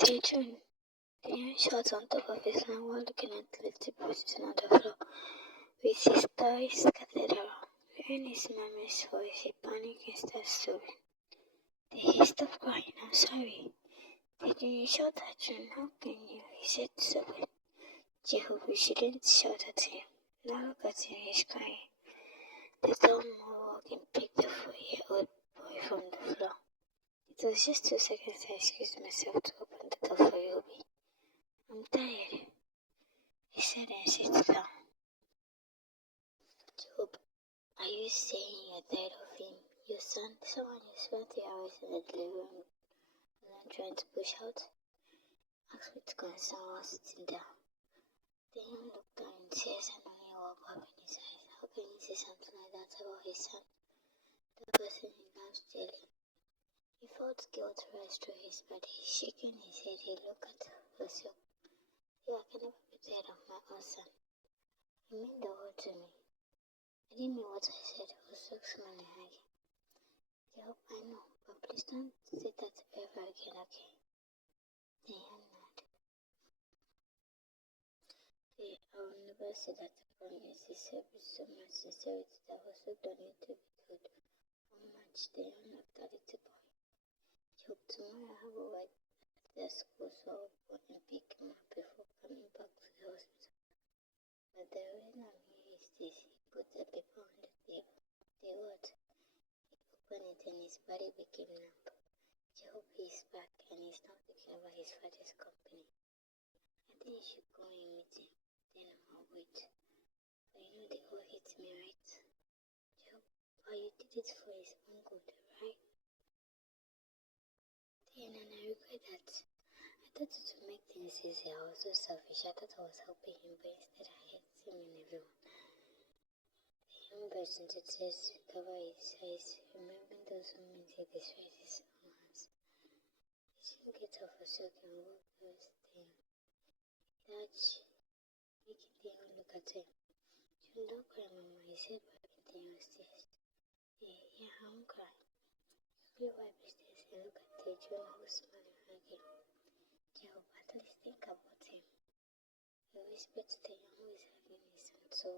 Taekook shot on top of his land while looking at the little bruises on the floor. With his toys scattered around, hearing his mommy's voice, he panicked and started sobbing. Hey, stop crying, I'm sorry. Taekook, you shot at June, how can you? He said sobbing. Jehovah, you shouldn't shout at him. Now look at him, he's crying. The dumb walking picked the 4-year-old boy from the floor. It was just 2 seconds I excused myself to open the door for Yobi. I'm tired, he said and sat down. Job, are you saying you're tired of him? Your son, someone you spent 3 hours in the delivery room alone trying to push out? Asked with concern while sitting down. The young looked down in tears and only woke up in his eyes. How can he say something like that about his son? The person he loves dearly. He felt guilt rise through his body. Shaking his head, he looked at Hoseo. I can never be tired of my own son. He meant the world to me. I didn't mean what I said. Hoseo smiling again. Job, I know, but please don't say that ever again, okay? The young nodded. I will never say that I promise. He said with so much sincerity that Hoseo don't need to be told how much the young loved the little boy. Job, tomorrow I have a wedding at the school, so I'll go and pick him up before coming back to the hospital. But the reason I'm here is this. He put the paper on the table. The what? He opened it and his body became numb. Job is back and he's now thinking about his father's company. I think you should go and meet him. Then I'll wait. But you know they all hate me, right? Job, but you did it for his own good, right? Then and I regret that. I thought it would make things easier. I was so selfish. I thought I was helping him, but instead I hate him and everyone. The young burst into tears to cover his eyes, remembering those moments he destroyed his own hands. He soon get off a silk and walked towards the young. Touch, making the young look at him. You don't cry, Mama, he said, wiping the young's tears. Yeah, I won't cry. He wiped his tears and looked at the June who was smiling again. Job, at least think about him. He whispered to the young who is having his hand so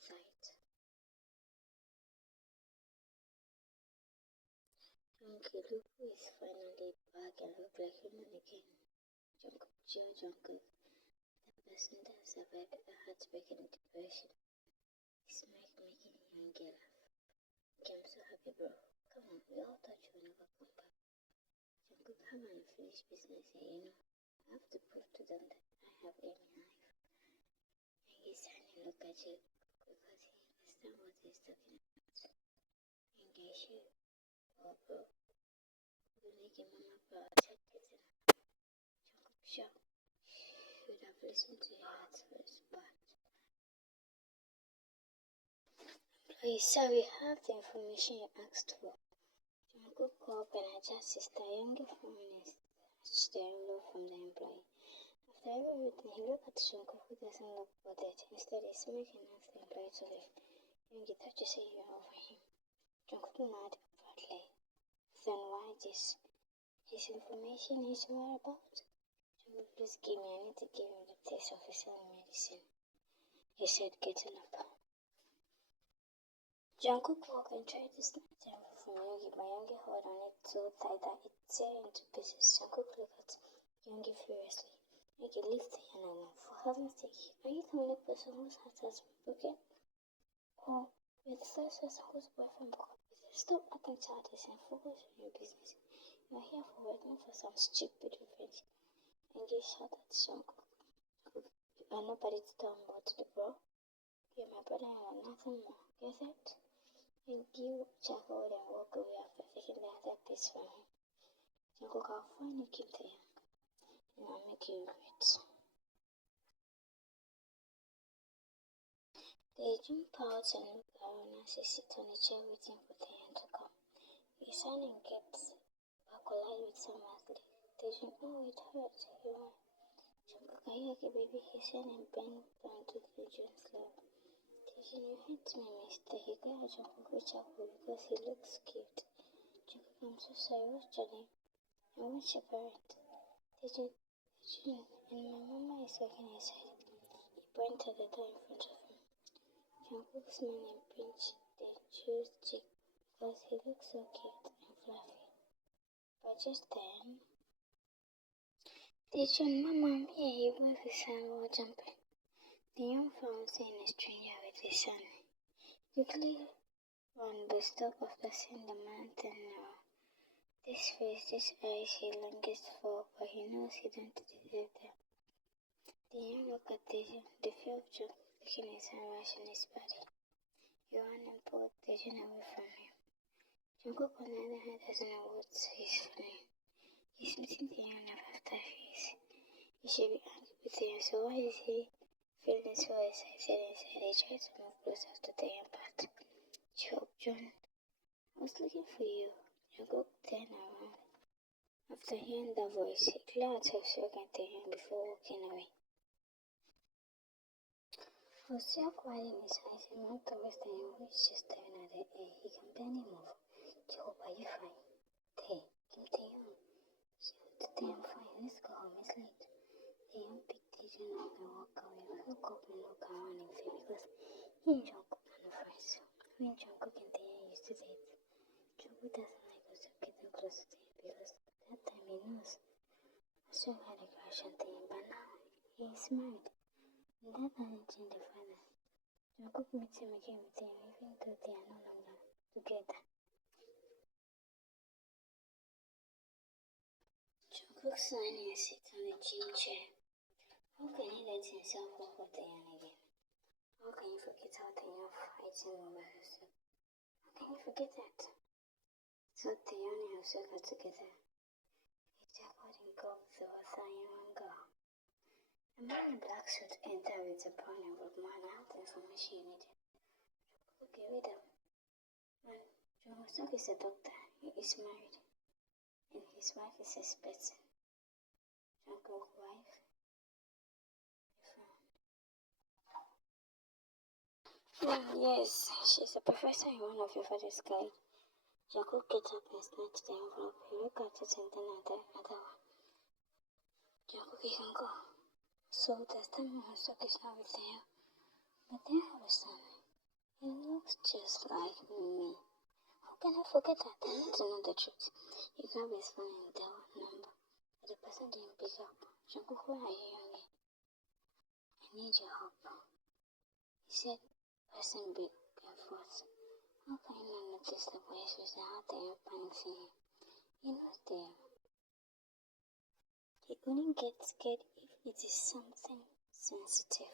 tight. Uncle Lupu is finally back and look like human again. Jungkook, the person that survived a heartbreaking depression, is making young girl laugh. Okay, I'm so happy, bro. Come on, we all thought you would never come back. Jungkook, have an unfinished business here, you know. I have to prove to them that I have any life. And he's trying to look at you because he understands what he's talking about. And get you. Oh, bro. We'll make your mama proud. Check it out. Jungkook, sure. Should have listened to your heart first, but... Please, sir, we have the information you asked for. Jungkook called up and adjusted his younger phone and snatched the envelope from the employee. After everything, he looked at Jungkook, who doesn't look bothered. Instead, he smirked and asked the employee to leave. Yoongi thought you said you were over him. Jungkook nodded proudly. Then why this? His information is what about? Jungkook, please give me. I need to give him the taste of his own medicine, he said, getting up. Jungkook walked and tried to snatch the envelope from Yoongi, but Yoongi held on it so tight that it tear into pieces. Jungkook looked at Yoongi furiously. Yoongi, leave the hand alone. For heaven's sake, are you the only person whose heart has been broken? Or you're the first person whose boyfriend broke up with you? Stop acting childish and focus on your business. You're here for work, not for some stupid revenge. Yoongi shouted at Jungkook. You are nobody to tell me what to do, bro. You're my brother-in-law, nothing more. Get it? Yoongi chuckled and walked away after taking the other piece from him. Jungkook, I'll finally keep the young, and I'll make you regret. They jumped out and looked around as he sat on a chair waiting for the young to come. He signed and kept back collide with someone's leg. They jumped, oh, it hurt. He went. Jungkook, are you okay, baby? He said and bent down to the Jun's lap. You hit me, mister. He got Jungkook with Chapo because he looks cute. Jungkook, I'm so sorry. What's your name? And what's your parent? Taekook, and my mama is walking inside. He pointed at the door in front of him. Jungkook smiled and pinched the Jew's cheek because he looked so cute and fluffy. But just then, Taekook, Mama, here he waved his hand while jumping. The young found seeing a stranger with his son. Quickly ran the stock after seeing the man turn around. This face, this eyes he longest for, but he knows he don't deserve them. The young looked at Taekook, the fear of Jungkook taking his hand rushing his body. YOONMIN pulled Taekook away from him. Jungkook on the other hand doesn't know what he's feeling. He's meeting Taekook after his. He should be angry with Taekook, so why is he feeling so excited inside? He tried to move closer to Taekook, but John, I was looking for you. Jungkook turned around. After hearing that voice, he glared at Taekook and Taekook before walking away. Taekook widened his eyes and moved towards Taekook, who was just staring at the air. He can barely move. Joe, are you fine? Kim Taekook. I'm fine. Let's go home. It's late. Taekook picked Taekook up and walked away. Look up and look around in fear because he and Jungkook are no friends. When Jungkook and Taekook used to date, Jungkook doesn't like Taekook getting close to him because that time he knows Taekook had a crush on Taekook, but now he is married. And that doesn't change the fact that Jungkook meets him again with Taekook even though they are no longer together. Jungkook sliding a seat on the gym chair. How can he let himself walk with Taekook again? How can you forget how Taekook fighting over herself? How can you forget that? So Taekook and Taekook got together. He tackled and gulped the other young girl. A man in a black suit entered with a brown envelope. Man, I have the information you needed. Okay, read them. Man, Taekook is a doctor. He is married. And his wife is expecting. Jungkook's wife. Yes, she's a professor in one of your father's college. Jungkook gets up and snatched the envelope. He looked at it and then at the other one. Jungkook, you can go. So does that mean Taekook is not with you? But they have a son. He looks just like me. How can I forget that? I need to know the truth. He grabbed his phone and dialed number. But the person didn't pick up. Jungkook, where are you, youngie? I need your help. He said, pressing big and forth. How can you not notice the voice with the heart and panicking him? He knows there. He only gets scared if it is something sensitive.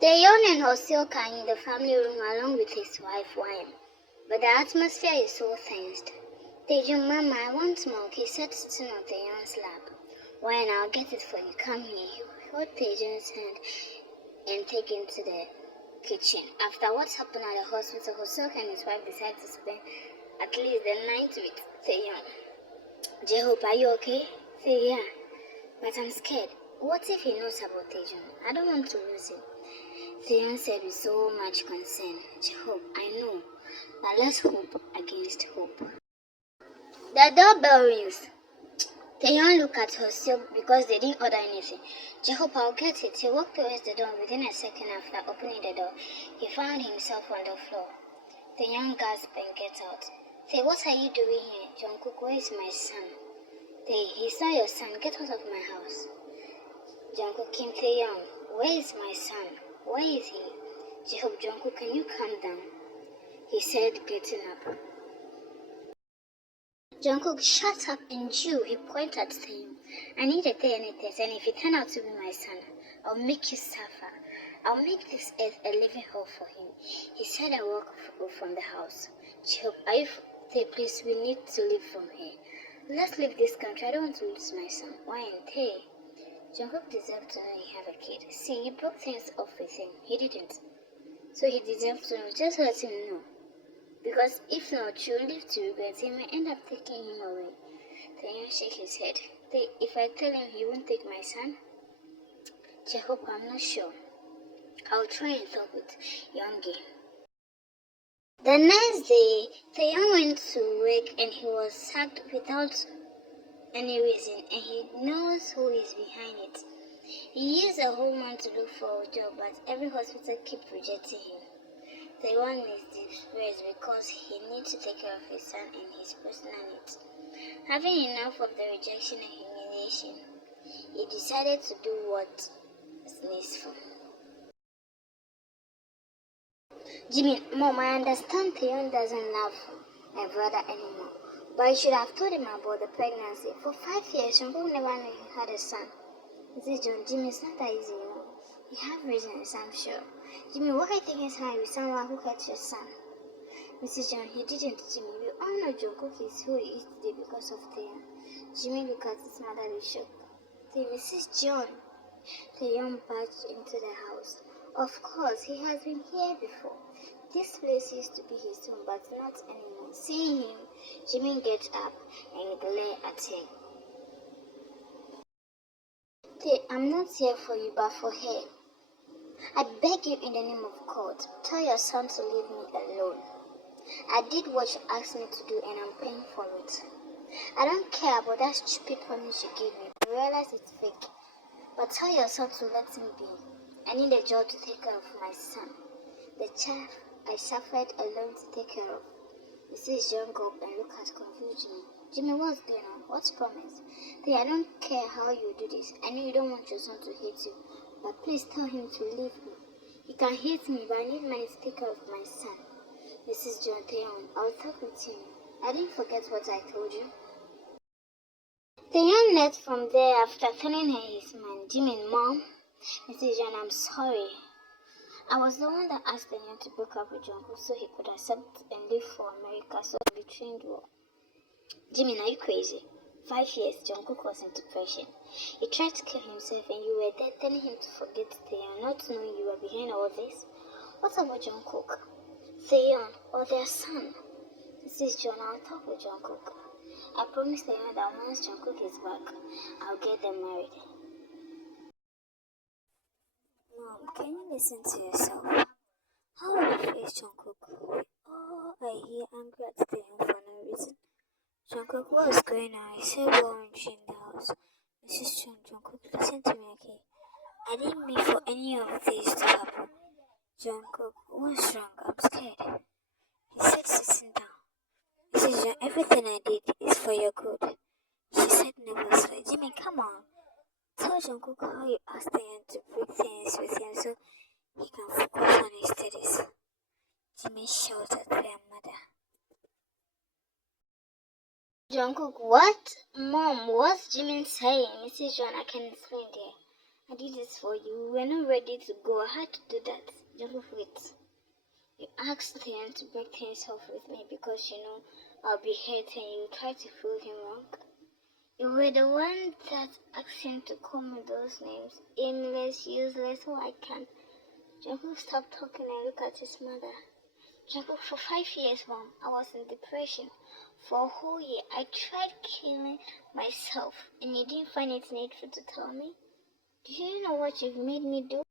Taeyeon and Hoseok are in the family room along with his wife Wine, but the atmosphere is so tensed. Taeyeon, Mama, I want milk. He said sitting on Taeyeon's lap. Wine, I'll get it for you. Come here. He held Taeyeon's hand and take him to the kitchen. After what happened at the hospital, Hoseok and his wife decided to spend at least the night with Taeyeon. J-Hope, are you okay? Say, yeah, but I'm scared. What if he knows about Taeyeon? I don't want to lose him. Taeyeon said with so much concern. J-Hope, I know. Now let's hope against hope. The doorbell rings. Taeyeon looked at Hoseok because they didn't order anything. J-Hope, I'll get it. He walked towards the door. Within a second after opening the door, he found himself on the floor. Taeyeon gasped and get out. Tae, what are you doing here? Jungkook, where is my son? Tae, he's not your son. Get out of my house. Jungkook, Kim Taeyeon, where is my son? Where is he? J-Hope, Jungkook, can you calm down? He said, getting up. Jungkook, shut up and chew. He pointed at him. I need a Tae and a test, and if you turn out to be my son, I'll make you suffer. I'll make this earth a living hell for him. He said and walked from the house. J-Hope, are you Tae, please, we need to leave from here. Let's leave this country. I don't want to lose my son. Why and Tae? Jungkook deserved to know he had a kid. See, you broke things off with him. He didn't. So he deserved to know. Just let him know. Because if not, you'll live to regret. He may end up taking him away. Taeyeon shook his head. Tae, if I tell him he won't take my son? J-Hope, I'm not sure. I'll try and talk with Yoongi. The next day, Taeyeon went to work and he was sacked without any reason, and he knows who is behind it. He used a whole month to look for a job, but every hospital keeps rejecting him. Taewoon is depressed because he needs to take care of his son and his personal needs. Having enough of the rejection and humiliation, he decided to do what is needful. Jimmy, Mom, I understand Taewoon doesn't love my brother anymore, but I should have told him about the pregnancy. For 5 years, Jungkook never knew he had a son. Mrs. John, Jimmy, it's not that easy, you know. You have reasons, I'm sure. Jimmy, why are you taking his hand with someone who hurt your son? Mrs. John, he didn't, Jimmy. We all know Jungkook is who he is today because of Taewoon. Jimmy looked at his mother with shock. Mrs. John. Taewoon barged into the house. Of course, he has been here before. This place used to be his home, but not anymore. Seeing him, Jimmy gets up and glared at him. I'm not here for you, but for her. I beg you in the name of God, tell your son to leave me alone. I did what you asked me to do and I'm paying for it. I don't care about that stupid promise you gave me. I realize it's fake. But tell your son to let me be. I need a job to take care of my son. The child I suffered alone to take care of. Mrs. John go up and look at confused Jimmy. Jimmy, what's going on? What's promise? I don't care how you do this. I know you don't want your son to hate you. But please tell him to leave me. He can hate me, but I need money to take care of my son. Mrs. John, Taewoon, I'll talk with him. I didn't forget what I told you. Taewoon left from there after telling her his mind. Jimmy, Mom, Mrs. John, I'm sorry. I was the one that asked Taewoon to break up with Jungkook so he could accept and leave for America so he could be trained well. Jimmy, are you crazy? 5 years, Jungkook was in depression. He tried to kill himself and you were there telling him to forget Taewoon, not knowing you were behind all this. What about Jungkook? Taewoon, or their son? This is John, I'll talk with Jungkook. I promise Taewoon that once Jungkook is back, I'll get them married. Mom, can you listen to yourself? How will you face Jungkook? Oh, I hear angry at Taewoon for no reason. Jungkook, what's going on? I said we're in the house. Mrs. John, Jungkook, listen to me, okay? I didn't mean for any of this to happen. Jungkook, what's wrong? I'm scared. He said sitting down. Mrs. John, everything I did is for your good. She said nervously. Jimmy, come on. Tell Jungkook how you asked him to break things with him so he can focus on his studies. Jimmy shouted at their mother. Jungkook, what? Mom, what's Jimmy saying? Mrs. John, I can explain there. I did this for you. We were not ready to go. I had to do that. Jungkook, wait. You asked him to break things off with me because you know I'll be hurt and you tried to prove him wrong. You were the one that asked him to call me those names. Aimless, useless, oh I can't. Jungkook stopped talking and looked at his mother. Jungkook, for 5 years, Mom, I was in depression. For a whole year, I tried killing myself, and you didn't find it needful to tell me? Do you know what you've made me do?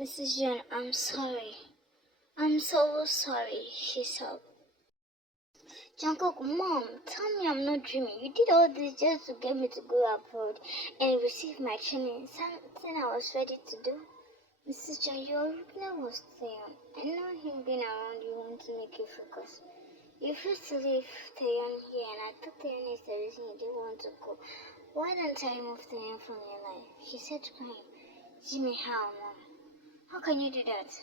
Mrs. John, I'm sorry. I'm so sorry, she sobbed. Jungkook, Mom, tell me I'm not dreaming. You did all this just to get me to go abroad and receive my training, something I was ready to do. Mrs. John, your original was Taewoon. I know him being around you want to make you focus. You refused to leave Taewoon here, and I thought Taewoon is the reason you didn't want to go. Why don't I remove Taewoon from your life? She said crying. Jimmy, how, Mom? How can you do that?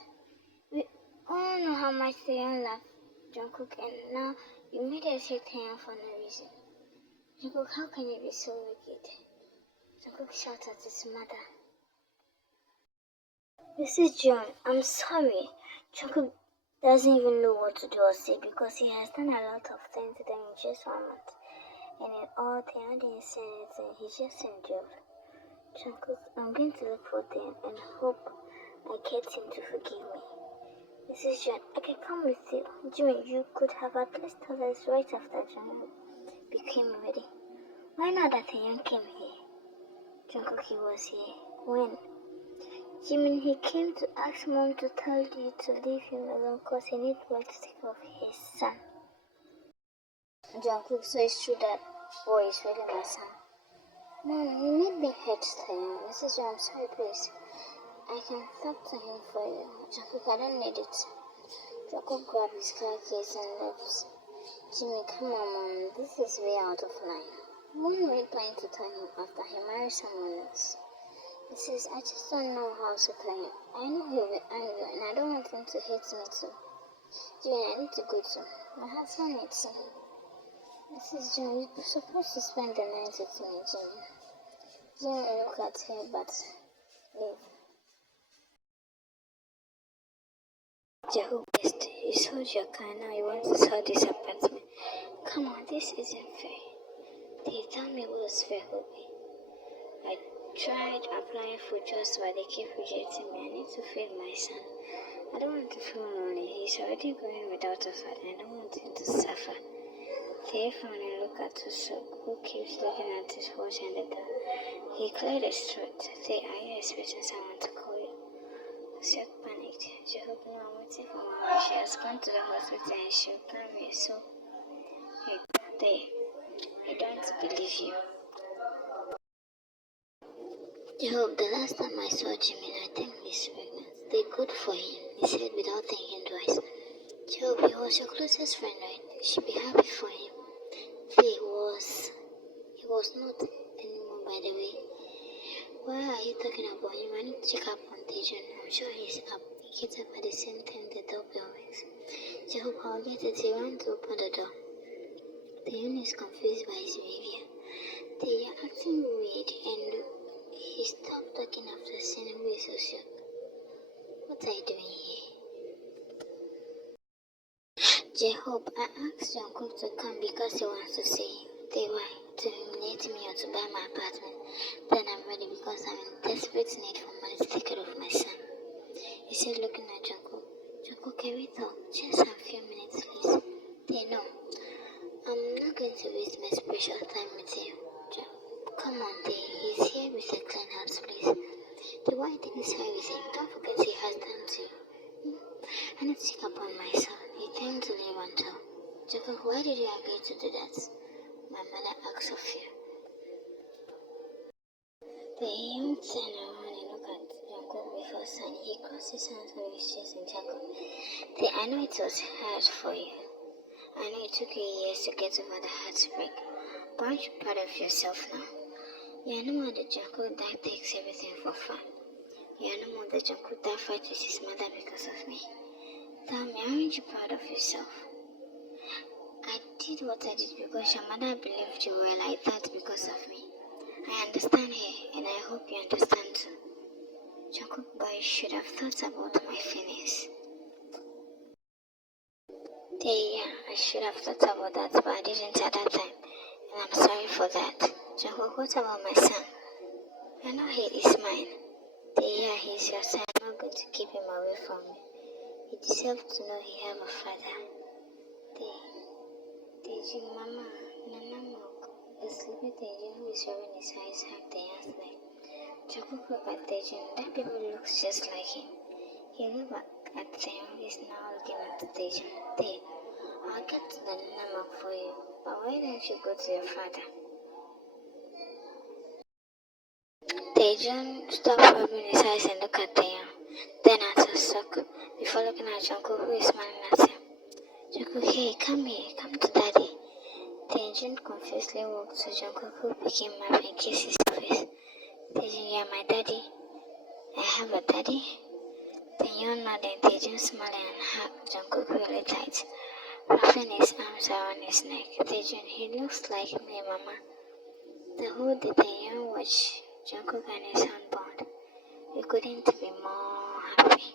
We all know how much Taewoon loved Jungkook, and now you made us hate Taewoon for no reason. Jungkook, how can you be so wicked? Jungkook shouted at his mother. Mrs. John, I'm sorry. Jungkook doesn't even know what to do or say because he has done a lot of things to them in just 1 month. And in all, Taewoon didn't say anything. He just endured. Jungkook, I'm going to look for them and hope I get him to forgive me. Mrs. John, I can come with you. Jimmy, you could have at least told us right after Jungkook became ready. Why not that Taewoon came here? Jungkook, he was here. When? Jimmy, he came to ask Mom to tell you to leave him alone because he needs work to take care of his son. Jungkook, so it's true that boy is really my son. Mom, you made me hurt Taekook. Mrs. I'm sorry, please. I can talk to him for you. Taekook, I don't need it. Taekook grabbed his car keys and left. Jimmy, come on, Mom. This is way out of line. One way trying to tell him after he married someone else. Mrs. I just don't know how to tell him. I know he will be angry and I don't want him to hate me too. Jimmy, I need to go too. My husband needs me. Mrs. John, you're supposed to spend the night with me, Jimmy. Jimmy, look at her, but leave. Jehu best, you sold your car, now you want to sell this apartment. Come on, this isn't fair. They tell me what is fair will be. I tried applying for jobs, but they keep rejecting me. I need to feed my son. I don't want to feel lonely. He's already going without a father. I don't want him to suffer. They found and look at Taekook, who keeps looking at his watch and the door. He cleared his throat. Say, are you expecting someone to call you? Taekook panicked. Jehu, no, I'm waiting for Mama. She has gone to the hospital and she'll come here, so I don't believe you. Jehu, the last time I saw Jimmy, I think he's pregnant. They're good for him, he said without thinking twice. Jehu, he was your closest friend, right? You should be happy for him. He was not anymore, by the way. Why are you talking about him? I need to check up on Taejoon. I'm sure he's up. He gets up at the same time the doorbell rings. Jehu, I'll get it. He ran to open the door. Taejoon is confused by his behavior. They are acting weird and he stopped talking after seeing who is so shocked. What are you doing here? Jehu, I asked Jungkook to come because he wants to see him. They were to humiliate me or to buy my apartment. Then I'm ready because I'm in desperate need for money to take care of my son. He said, looking at Jungkook. Jungkook, can we talk? Just a few minutes, please. They know. I'm not going to waste my precious time with you. Come on, Day. He's here with a clean house, please. The white thing is here with him. Don't forget he has done too. I need to check up on my son. He turned to leave and tell. Jungkook, why did you agree to do that? My mother asked of you. The young turned around and looked at Jungkook before saying he crossed his hands on his chest and chuckled. I know it was hard for you. I know it took you years to get over the heartbreak. But aren't you proud of yourself now? You are no more the Jungkook that takes everything for fun. You are no more the Jungkook that fights with his mother because of me. Tell me, aren't you proud of yourself? I did what I did because your mother believed you were like that because of me. I understand her, and I hope you understand too. Jungkook, boy, you should have thought about my feelings. Yeah, I should have thought about that, but I didn't at that time, and I'm sorry for that. Jungkook, what about my son? I know he is mine. Yeah, he's your son. I'm not going to keep him away from me. He deserves to know he has a father. Taejoon, Mama, Nana Mok. The sleepy Taejoon who is rubbing his eyes hugged the young's leg. Jungkook looked at Taejoon. That baby looks just like him. He looked back at Taejoon who is now looking at Taejoon. I'll get to the Nana Mok for you, but why don't you go to your father? Taejoon stopped rubbing his eyes and looked at Taeyoung, then at Taekook, before looking at Jungkook who is smiling at him. Jungkook, hey, come here, come to daddy. Taejoon confusedly walked to Jungkook who picked him up and kissed his face. Taejoon, you're my daddy. I have a daddy. Taeyoung nodded. Taejoon smiled and hugged Jungkook really tight, wrapping his arms around his neck. Taejoon, he looks like me, Mama. The whole day Taeyoung watched Jungkook and his son bond. We couldn't be more happy.